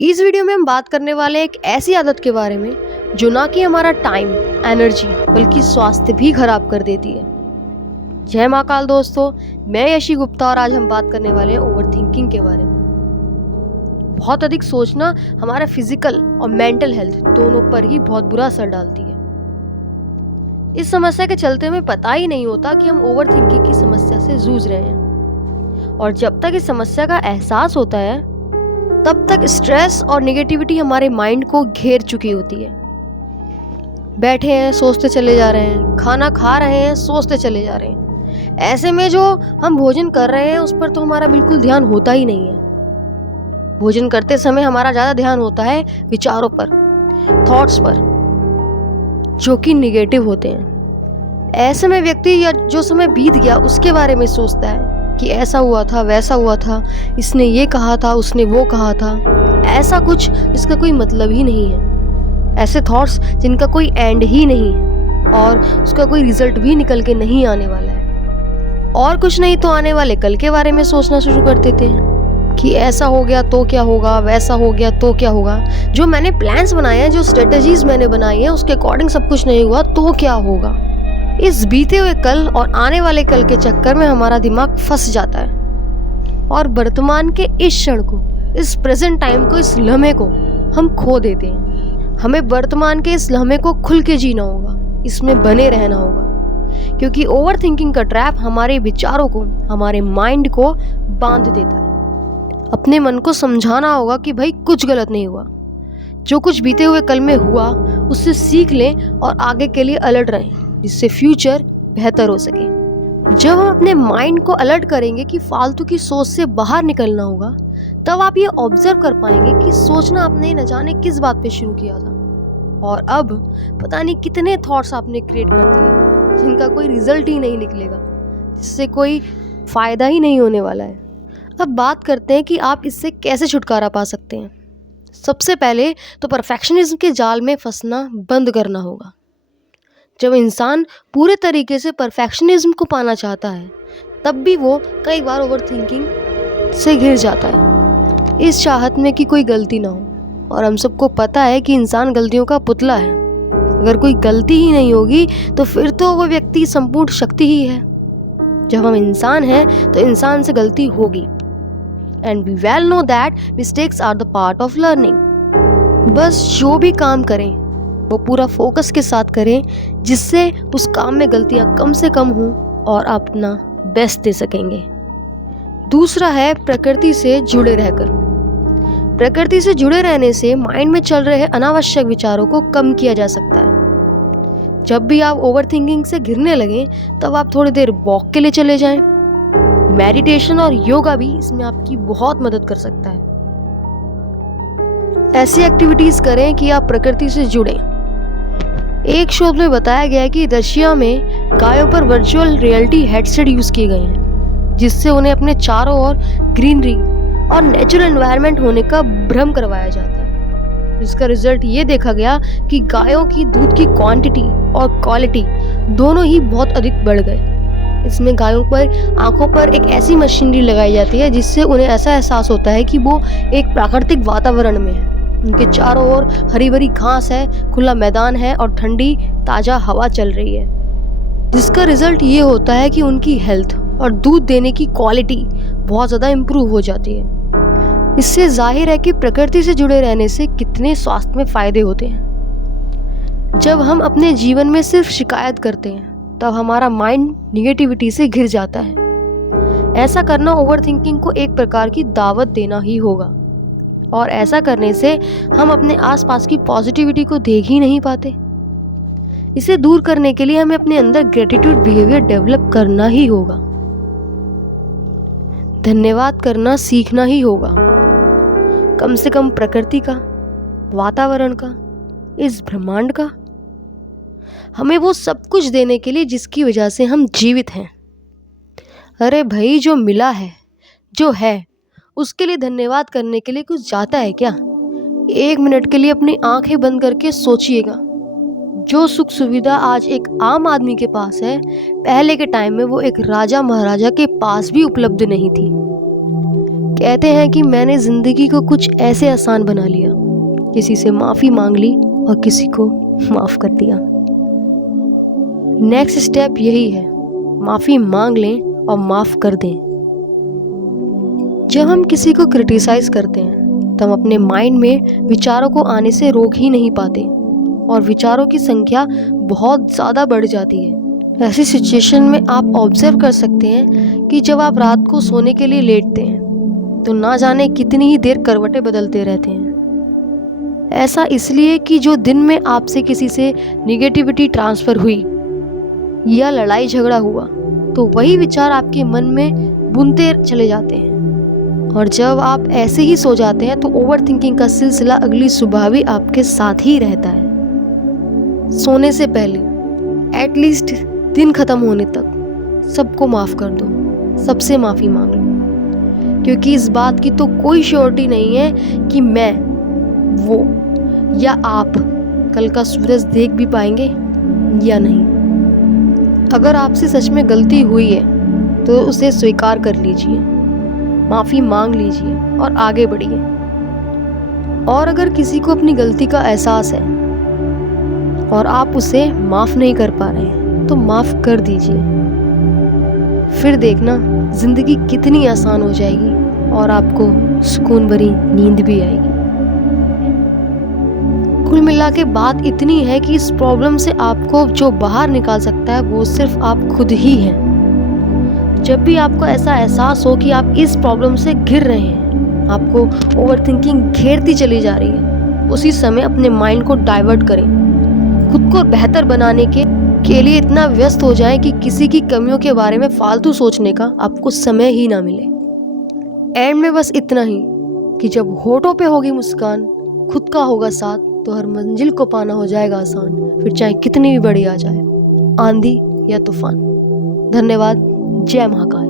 इस वीडियो में हम बात करने वाले हैं एक ऐसी आदत के बारे में जो ना कि हमारा टाइम, एनर्जी बल्कि स्वास्थ्य भी खराब कर देती है। जय महाकाल दोस्तों, मैं यशी गुप्ता और आज हम बात करने वाले हैं ओवर थिंकिंग के बारे में। बहुत अधिक सोचना हमारा फिजिकल और मेंटल हेल्थ दोनों पर ही बहुत बुरा असर डालती है। इस समस्या के चलते हमें पता ही नहीं होता कि हम ओवर थिंकिंग की समस्या से जूझ रहे हैं, और जब तक इस समस्या का एहसास होता है तब तक स्ट्रेस और नेगेटिविटी हमारे माइंड को घेर चुकी होती है। बैठे हैं, सोचते चले जा रहे हैं, खाना खा रहे हैं, सोचते चले जा रहे हैं। ऐसे में जो हम भोजन कर रहे हैं उस पर तो हमारा बिल्कुल ध्यान होता ही नहीं है। भोजन करते समय हमारा ज़्यादा ध्यान होता है विचारों पर, थॉट्स पर, जो कि निगेटिव होते हैं। ऐसे में व्यक्ति या जो समय बीत गया उसके बारे में सोचता है कि ऐसा हुआ था, वैसा हुआ था, इसने ये कहा था, उसने वो कहा था, ऐसा कुछ जिसका कोई मतलब ही नहीं है। ऐसे थॉट्स जिनका कोई एंड ही नहीं है और उसका कोई रिजल्ट भी निकल के नहीं आने वाला है। और कुछ नहीं तो आने वाले कल के बारे में सोचना शुरू कर देते हैं कि ऐसा हो गया तो क्या होगा, वैसा हो गया तो क्या होगा। जो मैंने प्लान्स बनाए हैं, जो स्ट्रेटजीज मैंने बनाई हैं, उसके अकॉर्डिंग सब कुछ नहीं हुआ तो क्या होगा। इस बीते हुए कल और आने वाले कल के चक्कर में हमारा दिमाग फंस जाता है और वर्तमान के इस क्षण को, इस प्रेजेंट टाइम को, इस लम्हे को हम खो देते हैं। हमें वर्तमान के इस लम्हे को खुल के जीना होगा, इसमें बने रहना होगा, क्योंकि ओवर थिंकिंग का ट्रैप हमारे विचारों को, हमारे माइंड को बांध देता है। अपने मन को समझाना होगा कि भाई कुछ गलत नहीं हुआ, जो कुछ बीते हुए कल में हुआ उससे सीख लें और आगे के लिए अलर्ट रहें, जिससे फ्यूचर बेहतर हो सके। जब हम अपने माइंड को अलर्ट करेंगे कि फालतू की सोच से बाहर निकलना होगा, तब आप ये ऑब्जर्व कर पाएंगे कि सोचना आपने न जाने किस बात पे शुरू किया था और अब पता नहीं कितने थॉट्स आपने क्रिएट कर दिए जिनका कोई रिजल्ट ही नहीं निकलेगा, जिससे कोई फायदा ही नहीं होने वाला है। अब बात करते हैं कि आप इससे कैसे छुटकारा पा सकते हैं। सबसे पहले तो परफेक्शनिज्म के जाल में फंसना बंद करना होगा। जब इंसान पूरे तरीके से परफेक्शनिज्म को पाना चाहता है तब भी वो कई बार ओवर थिंकिंग से घिर जाता है, इस चाहत में कि कोई गलती ना हो। और हम सबको पता है कि इंसान गलतियों का पुतला है। अगर कोई गलती ही नहीं होगी तो फिर तो वो व्यक्ति संपूर्ण शक्ति ही है। जब हम इंसान हैं तो इंसान से गलती होगी, and we well know that mistakes are the part of learning. बस जो भी काम करें वो पूरा फोकस के साथ करें, जिससे उस काम में गलतियां कम से कम हों और आप अपना बेस्ट दे सकेंगे। दूसरा है प्रकृति से जुड़े रहकर। प्रकृति से जुड़े रहने से माइंड में चल रहे अनावश्यक विचारों को कम किया जा सकता है। जब भी आप ओवर थिंकिंग से घिरने लगें तब आप थोड़ी देर वॉक के लिए चले जाएं। मेडिटेशन और योगा भी इसमें आपकी बहुत मदद कर सकता है। ऐसी एक्टिविटीज करें कि आप प्रकृति से जुड़ें। एक शोध में बताया गया है कि रशिया में गायों पर वर्चुअल रियलिटी हेडसेट यूज किए गए हैं, जिससे उन्हें अपने चारों ओर ग्रीनरी और नेचुरल एनवायरनमेंट होने का भ्रम करवाया जाता है। जिसका रिजल्ट ये देखा गया कि गायों की दूध की क्वांटिटी और क्वालिटी दोनों ही बहुत अधिक बढ़ गए। इसमें गायों पर आंखों पर एक ऐसी मशीनरी लगाई जाती है जिससे उन्हें ऐसा एहसास होता है कि वो एक प्राकृतिक वातावरण में है। उनके चारों ओर हरी भरी घास है, खुला मैदान है और ठंडी ताज़ा हवा चल रही है, जिसका रिजल्ट ये होता है कि उनकी हेल्थ और दूध देने की क्वालिटी बहुत ज़्यादा इम्प्रूव हो जाती है। इससे जाहिर है कि प्रकृति से जुड़े रहने से कितने स्वास्थ्य में फ़ायदे होते हैं। जब हम अपने जीवन में सिर्फ शिकायत करते हैं तब हमारा माइंड निगेटिविटी से घिर जाता है। ऐसा करना ओवर थिंकिंग को एक प्रकार की दावत देना ही होगा, और ऐसा करने से हम अपने आसपास की पॉजिटिविटी को देख ही नहीं पाते। इसे दूर करने के लिए हमें अपने अंदर ग्रेटिट्यूड बिहेवियर डेवलप करना ही होगा। धन्यवाद करना सीखना ही होगा, कम से कम प्रकृति का, वातावरण का, इस ब्रह्मांड का, हमें वो सब कुछ देने के लिए जिसकी वजह से हम जीवित हैं। अरे भाई, जो मिला है, जो है, उसके लिए धन्यवाद करने के लिए कुछ जाता है क्या? 1 मिनट के लिए अपनी आंखें बंद करके सोचिएगा, जो सुख सुविधा आज एक आम आदमी के पास है, पहले के टाइम में वो एक राजा महाराजा के पास भी उपलब्ध नहीं थी। कहते हैं कि मैंने ज़िंदगी को कुछ ऐसे आसान बना लिया, किसी से माफ़ी मांग ली और किसी को माफ़ कर दिया। नेक्स्ट स्टेप यही है, माफ़ी मांग लें और माफ़ कर दें। जब हम किसी को क्रिटिसाइज़ करते हैं तो हम अपने माइंड में विचारों को आने से रोक ही नहीं पाते और विचारों की संख्या बहुत ज़्यादा बढ़ जाती है। ऐसी सिचुएशन में आप ऑब्जर्व कर सकते हैं कि जब आप रात को सोने के लिए लेटते हैं तो ना जाने कितनी ही देर करवटें बदलते रहते हैं। ऐसा इसलिए कि जो दिन में आपसे किसी से निगेटिविटी ट्रांसफ़र हुई या लड़ाई झगड़ा हुआ तो वही विचार आपके मन में बुनते चले जाते हैं और जब आप ऐसे ही सो जाते हैं तो ओवर थिंकिंग का सिलसिला अगली सुबह भी आपके साथ ही रहता है। सोने से पहले एटलीस्ट दिन ख़त्म होने तक सबको माफ़ कर दो, सबसे माफ़ी मांग लो, क्योंकि इस बात की तो कोई श्योरिटी नहीं है कि मैं, वो या आप कल का सूरज देख भी पाएंगे या नहीं। अगर आपसे सच में गलती हुई है तो उसे स्वीकार कर लीजिए, माफ़ी मांग लीजिए और आगे बढ़िए। और अगर किसी को अपनी गलती का एहसास है और आप उसे माफ़ नहीं कर पा रहे हैं तो माफ़ कर दीजिए। फिर देखना ज़िंदगी कितनी आसान हो जाएगी और आपको सुकून भरी नींद भी आएगी। कुल मिला के बात इतनी है कि इस प्रॉब्लम से आपको जो बाहर निकाल सकता है वो सिर्फ आप खुद ही हैं। जब भी आपको ऐसा एहसास हो कि आप इस प्रॉब्लम से घिर रहे हैं, आपको ओवरथिंकिंग घेरती चली जा रही है, उसी समय अपने माइंड को डाइवर्ट करें। खुद को बेहतर बनाने के लिए इतना व्यस्त हो जाएं कि किसी की कमियों के बारे में फालतू सोचने का आपको समय ही ना मिले। एंड में बस इतना ही कि जब होठों पे होगी मुस्कान, खुद का होगा साथ, तो हर मंजिल को पाना हो जाएगा आसान, फिर चाहे कितनी भी बड़ी आ जाए आंधी या तूफान। धन्यवाद। जय महाकाल।